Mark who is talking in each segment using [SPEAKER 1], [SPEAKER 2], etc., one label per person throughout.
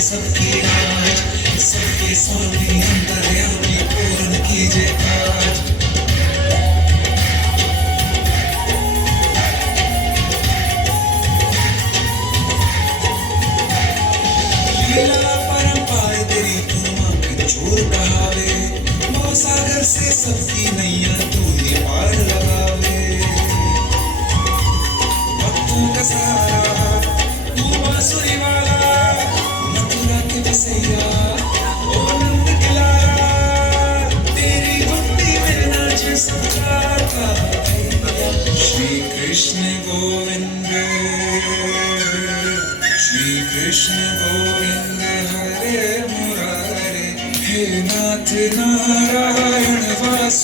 [SPEAKER 1] सबके आज सबके सामने अंतर्यामी.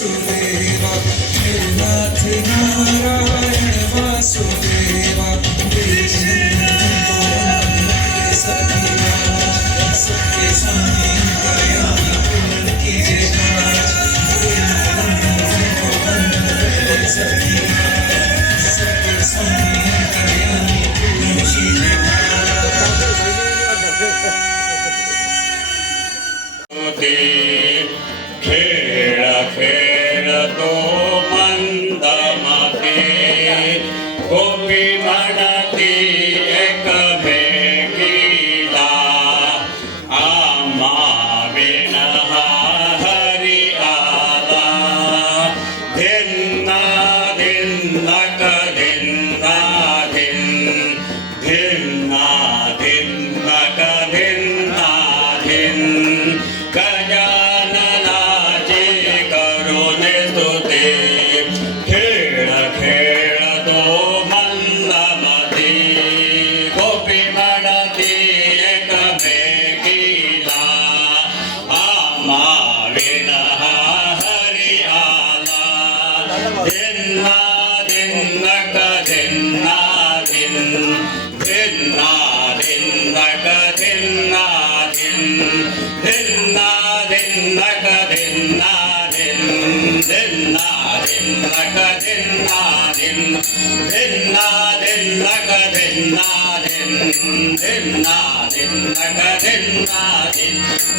[SPEAKER 1] वासुदेवा नाथ नारायण वासुदेवा सत्य स्वामी दया की सत्य स्वामी
[SPEAKER 2] दया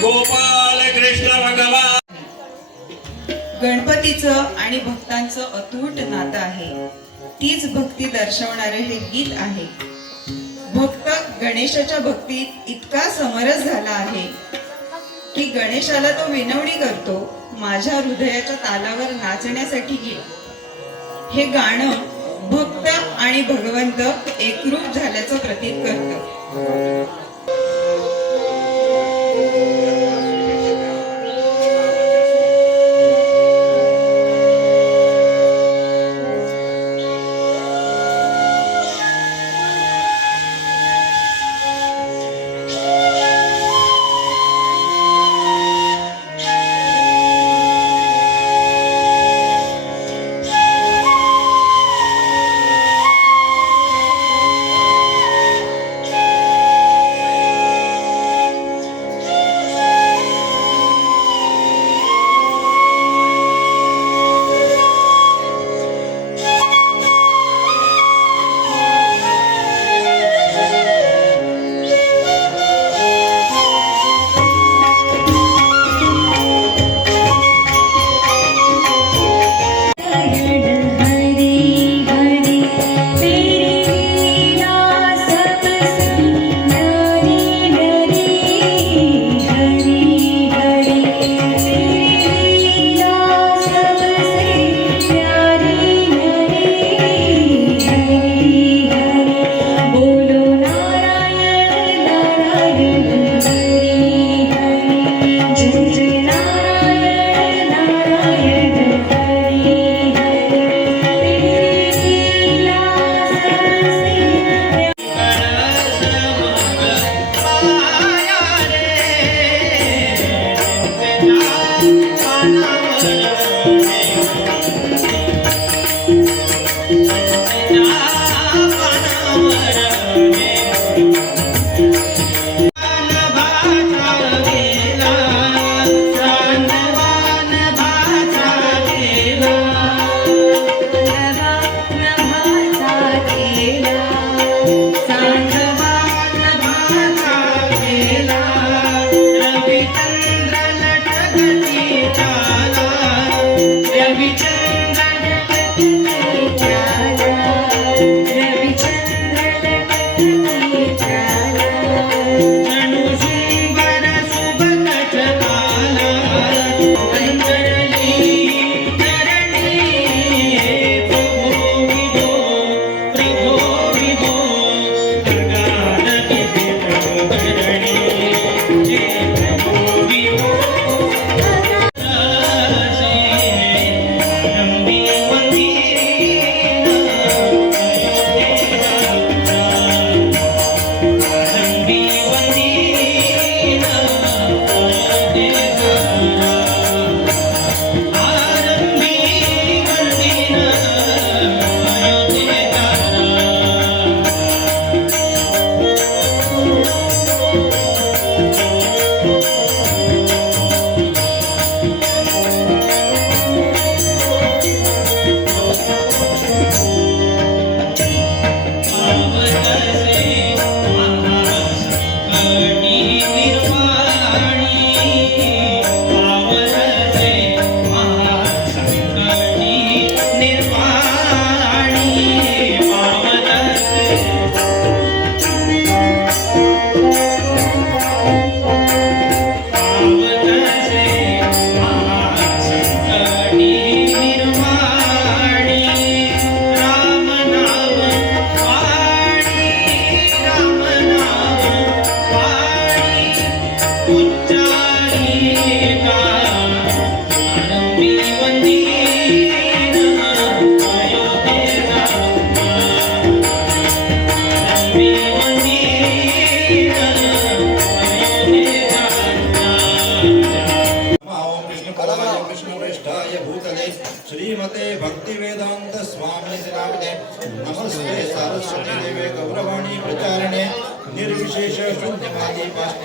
[SPEAKER 2] गोपाल कृष्ण भगवान
[SPEAKER 3] गणपतीच आणि भक्तांचं अतूट नातं आहे. तीच भक्ती दर्शवणारे हे गीत आहे. भक्त गणेशाच्या भक्तीत इतका समरस झाला आहे की गणेशाला तो विनवणी करतो माझ्या हृदयाच्या तालावर नाचण्यासाठी घे हे गाणं भक्त आणि भगवंत एकरूप झाल्याचं प्रतीक करतं.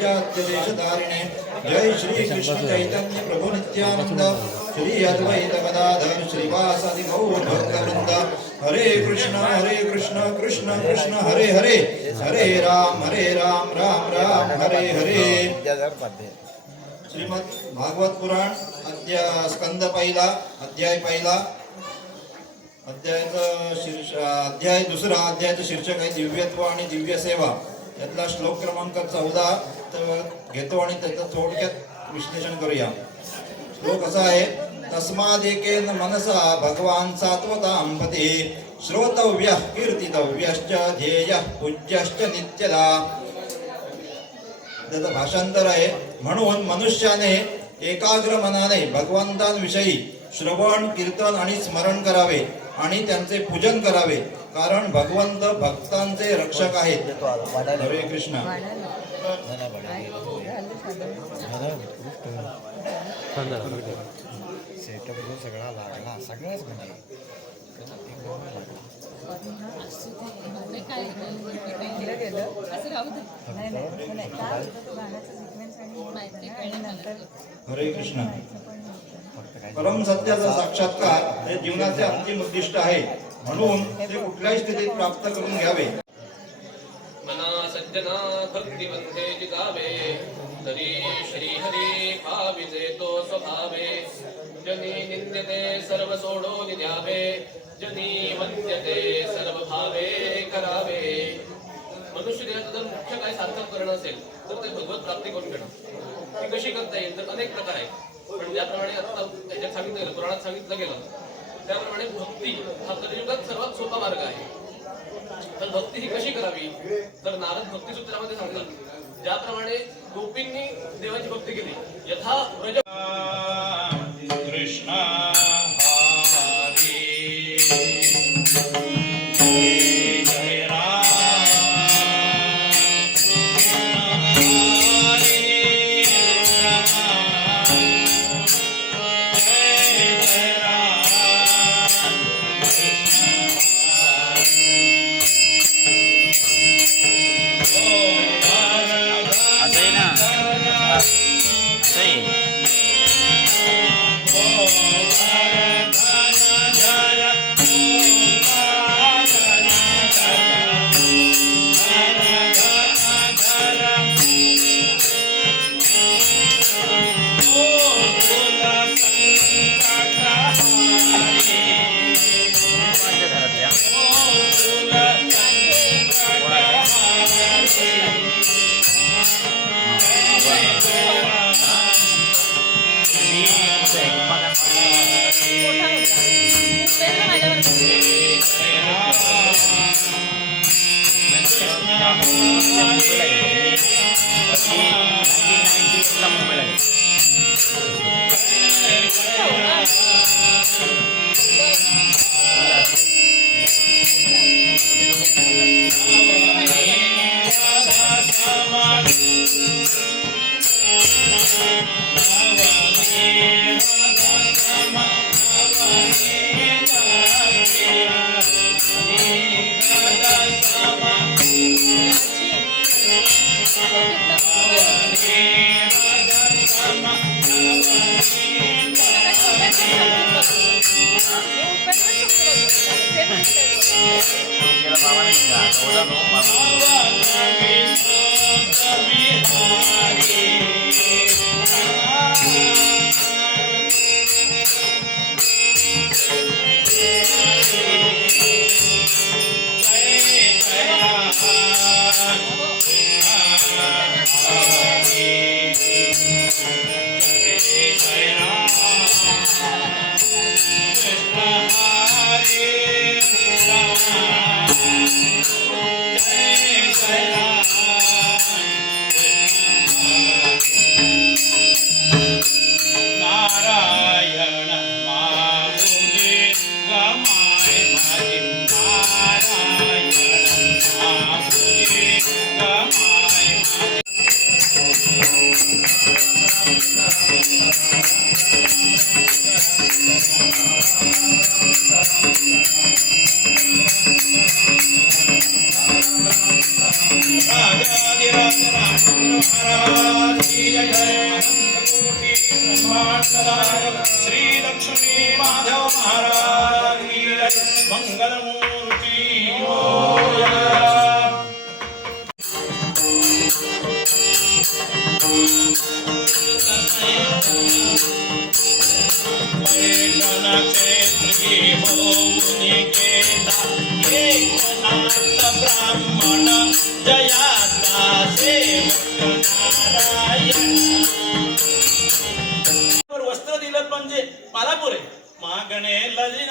[SPEAKER 4] शून्यवादी जय श्री कृष्ण चैतन्य प्रभु नित्यानंद श्री अद्वैत गदाधर श्रीवासादि गौर भक्तवृंद हरे कृष्ण हरे कृष्ण कृष्ण कृष्ण हरे हरे। हरे राम हरे राम राम राम हरे हरे। श्रीमद भागवत पुराण अध्याय स्कंद पहिला अध्याय पहिला। अध्यायाचं शीर्ष अध्याय दुसरा अध्यायाचं शीर्षक आहे दिव्यत्व आणि दिव्य सेवा यातला श्लोक क्रमांक चौदा. घेतो आणि त्याचं थोडक्यात विश्लेषण करूया. श्लोक असा आहे तस्मादेकेन मनसा भगवान सात्वतां पते श्रोतव्य कीर्तितव्यश्च ध्येय पूज्यश्च नित्यदा. त्याचं भाषांतर आहे म्हणून मनुष्याने एकाग्र मनाने भगवंतांविषयी श्रवण कीर्तन आणि स्मरण करावे आणि त्यांचे पूजन करावे कारण भगवंत भक्तांचे रक्षक आहेत. हरे कृष्ण.
[SPEAKER 5] सेटअप जो सगळा लागला सगळाच म्हणजे
[SPEAKER 4] हरे कृष्ण परम सत्याचा साक्षात्कार हे जीवनाचे अंतिम उद्दिष्ट आहे. म्हणून ते कुठल्याही स्थितीत प्राप्त करून घ्यावे.
[SPEAKER 2] मना सज्जना भक्तिबंधे जितावे। तरी श्रीहरी भाविजे तो स्वभावे। जनी निंद्यते सर्व सोडो निद्यावे जनी वन्द्यते सर्व भावे करावे। मनुष्य देहाचं जर मुख्य काय सार्थक करणं असेल तर ते भगवत प्राप्ती करून घेणं. ती कशी करता येईल तर अनेक प्रकार आहेत. पण ज्याप्रमाणे आता त्याच्यात सांगितलं गेलं पुराणात सांगितलं गेलं त्याप्रमाणे भक्ती हा कलियुगात सर्वात सोपा मार्ग आहे. तर भक्ती ही कशी करावी? तर नारद भक्ती सूत्रामध्ये सांगतात. ज्याप्रमाणे गोपींनी देवाची भक्ती केली यथा व्रज ब्राह्मण वस्त्र दिलं म्हणजे मला पुरे मागणे लई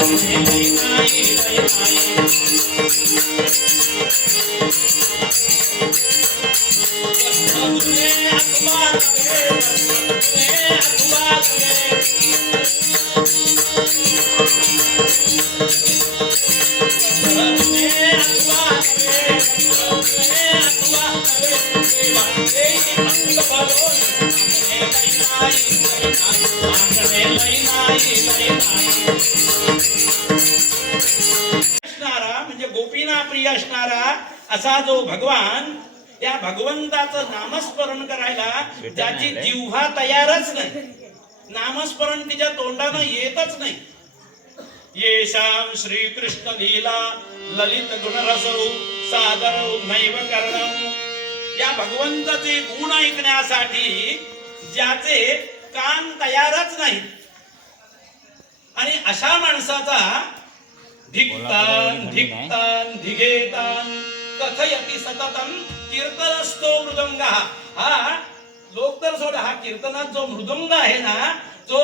[SPEAKER 2] ना. मागणे असणारा म्हणजे गोपीना प्रिय असणारा असा जो भगवान या भगवंताचं नामस्मरण करायला ज्याची जिव्हा तयारच नाही. नामस्मरण तिच्या तोंडानं येतच नाही. येशाम श्रीकृष्ण लीला ललित गुणरसौ सादर नैव करणं. या भगवंताचे गुण ऐकण्यासाठी ज्याचे कान तयारच नाही. आणि अशा माणसाचा धिक्तान धिक्तान धिगेतान कथयती सततम कीर्तनस्तो मृदंग हा लोक तर सोडा हा कीर्तनात जो मृदंग आहे ना तो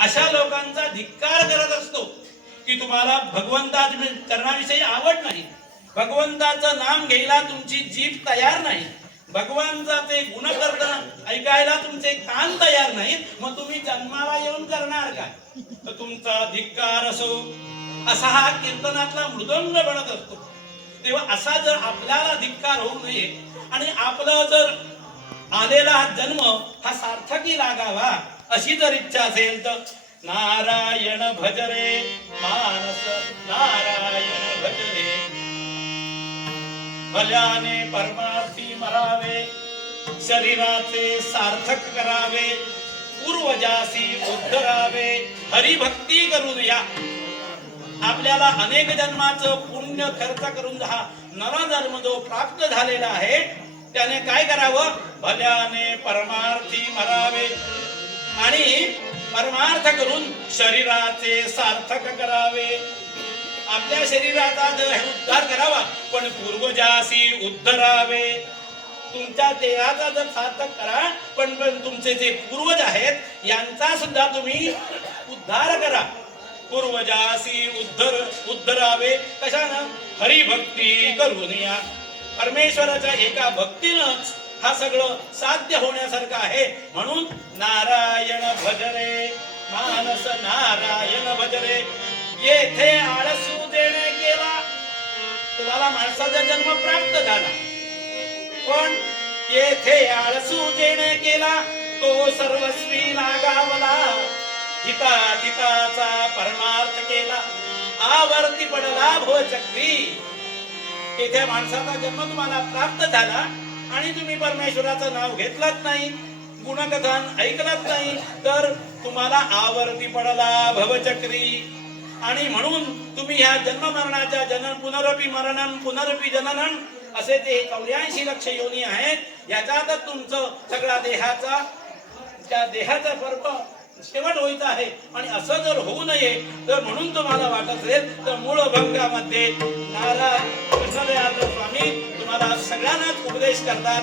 [SPEAKER 2] अशा लोकांचा धिक्कार करत असतो की तुम्हाला भगवंता करण्याविषयी आवड नाही. भगवंताचं नाम घ्यायला तुमची जीभ तयार नाही. भगवंताचे गुण करता. ऐकायला तुमचे कान तयार नाहीत मग तुम्ही जन्माला येऊन करणार काय? तर तुमचा धिक्कार असो असा हा कीर्तनातला मृदंग बनत असतो. तेव्हा असा जर आपल्याला धिक्कार होऊ नये आणि आपला जर आलेला हा जन्म हा सार्थकी लागावा अशी जर इच्छा असेल तर नारायण भजरे मानस नारायण भल्याने परमार्थी मरावे शरीराचे सार्थक करावे पूर्वजासी उद्धरावे हरिभक्ती करून द्या. आपल्याला अनेक जन्माचं पुण्य खर्च करून हा नरजन्म जो प्राप्त झालेला आहे त्याने काय करावं? भल्याने परमार्थी मरावे. आणि परमार्थ करून शरीराचे सार्थक करावे. आपल्या शरीराचा जर उद्धार करावा पण पूर्वजासी उद्धरावे. तुमच्या देहाचा जर सार्थक करा पण पण तुमचे जे पूर्वज आहेत यांचा सुद्धा तुम्ही उद्धार करा. पूर्वजासी उद्धर उद्धरावे कशानं? हरिभक्ती करून या. परमेश्वराच्या एका भक्तीनंच हा सगळं साध्य होण्यासारखं आहे. म्हणून नारायण भजरे मानस नारायण भजरे येथे आळसू देणे केला तुम्हाला माणसाचा जन्म प्राप्त झाला. पण येथे आळसू देणे केला तो सर्वस्वी लागावला. हिता हिताचा परमार्थ केला. आवर्ती पडला भो चक्री येथे माणसाचा जन्म तुम्हाला प्राप्त झाला आणि तुम्ही परमेश्वराचं नाव घेतलंच नाही गुणकथान ऐकलंच नाही तर तुम्हाला आवर्ती पडला भवचक्री. आणि म्हणून तुम्ही ह्या जन्म मरणाच्या जनन पुनरपी मरणन पुनरपी जननन असे ते चौऱ्याऐंशी लक्ष योनी आहेत. याच्यातच तुमचं सगळा देहाचा त्या देहाचा पर्व शेवट होईत आहे. आणि असं जर होऊ नये तर म्हणून तुम्हाला वाटत असेल तर मूळ भंगामध्ये नारायण स्वामी तुम्हाला सगळ्यांनाच उपदेश करतात.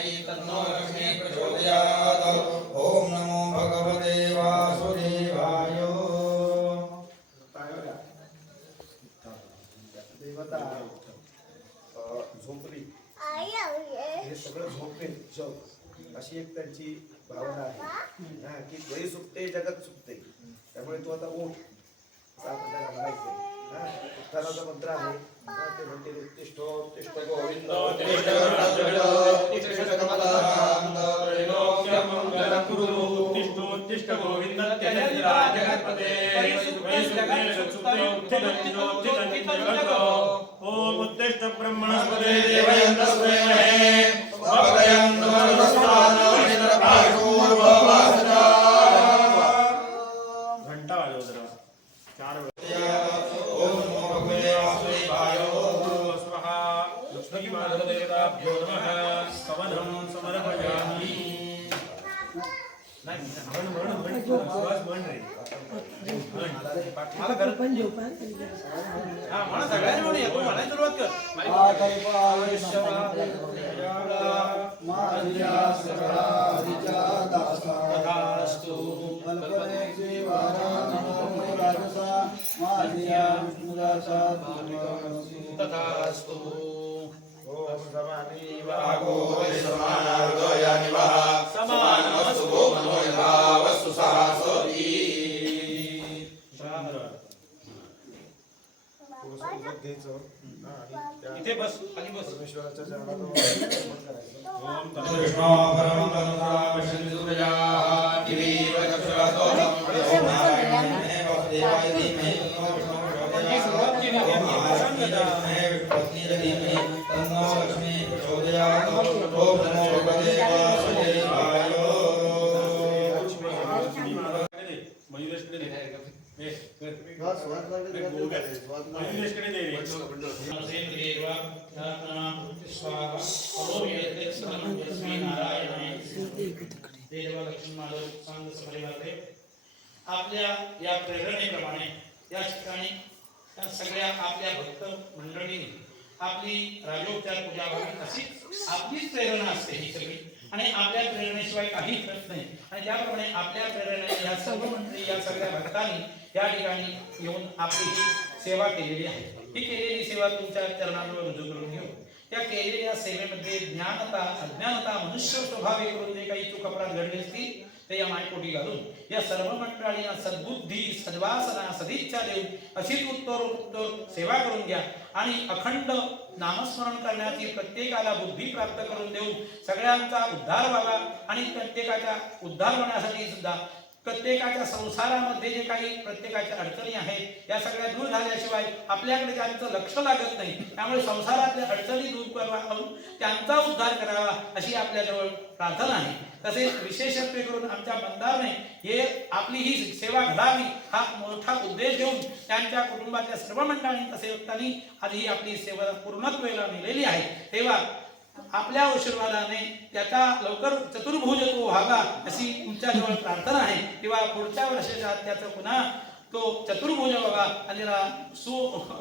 [SPEAKER 6] की द्वय सुटते जगत सुटते. त्यामुळे तू आता ओठ असं म्हणायचं उत्थानाचा मंत्र आहे. ते म्हणते उत्तिष्ठ उत्तिष्ठ गोविंद उत्तिष्ठ
[SPEAKER 2] गोविंद जगत्पते ओम उत्तिष्ठ ब्रह्मणस्पते
[SPEAKER 4] देवयन्तस्मै महे,
[SPEAKER 2] म्हण. हा म्हणा सगळ्यांनी
[SPEAKER 4] वः समानमस्तु वो यथा वस्तु सहस्रति.
[SPEAKER 6] घ्यायचं हा, आणि
[SPEAKER 2] इथे बस बस.
[SPEAKER 6] परमेश्वराच्या चरणात करायचं
[SPEAKER 2] आपल्या या प्रेरणेप्रमाणे या ठिकाणी सगळ्या आपल्या भक्त मंडळींनी आपली राजोपचार पूजा व्हावी अशी आपलीच प्रेरणा असते ही सगळी. आणि आपल्या प्रेरणेशिवाय काही घडत नाही. आणि त्याप्रमाणे आपल्या प्रेरणेने या सर्व मंडळी या सगळ्या भक्तांनी या ठिकाणी येऊन आपली सेवा केलेली आहे. ही केलेली सेवा तुमच्या चरणावर रुजू करून घेऊ. त्या केलेल्या सेवेमध्ये ज्ञानता अज्ञानता मनुष्य स्वभावे करून जे काही चूक अपराध घडले असतील ते या मायकोटी घालून या सर्व मंडळींना सद्बुद्धी सद्वासना सदिच्छा देऊन अशीच उत्तर उत्तर सेवा करून घ्या आणि अखंड नामस्मरण करण्याची प्रत्येकाला बुद्धी प्राप्त करून देऊन सगळ्यांचा उद्धार व्हावा आणि प्रत्येकाच्या उद्धार होण्यासाठी सुद्धा प्रत्येकाच्या संसारामध्ये जे काही प्रत्येकाच्या अडचणी आहेत या सगळ्या दूर झाल्याशिवाय आपल्याकडे त्यांचं लक्ष लागत नाही. त्यामुळे संसारातल्या अडचणी दूर करावा त्यांचा उद्धार करावा अशी आपल्याजवळ प्रार्थना आहे. तसेच विशेषत्वे करून आमच्या बंधारने हे आपली ही सेवा घडावी हा मोठा उद्देश घेऊन त्यांच्या कुटुंबातल्या सर्व मंडळांनी सेवकांनी आधी ही आपली सेवा पूर्णत्वेला नेलेली आहे. तेव्हा आपल्या आशीर्वादाने त्याचा लवकर चतुर्भुज तो व्हावा अशी तुमच्याजवळ प्रार्थना आहे. किंवा पुढच्या वर्षाच्या त्याचा पुन्हा तो चतुर्भुज व्हावा आणि सु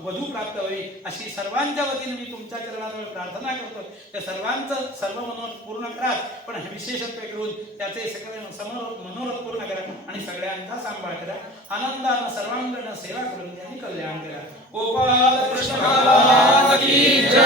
[SPEAKER 2] वधू प्राप्त व्हावी अशी सर्वांच्या वतीने मी तुमच्या चरणाजवळ प्रार्थना करतो. त्या सर्वांचं सर्व मनोरथ पूर्ण करा. पण हे विशेषत्व करून त्याचे सगळे समोर मनोरथ पूर्ण करा आणि सगळ्यांचा सांभाळ करा. आनंदानं सर्वांकडनं सेवा करून त्यांनी कल्याण करा. गोपाल कृष्ण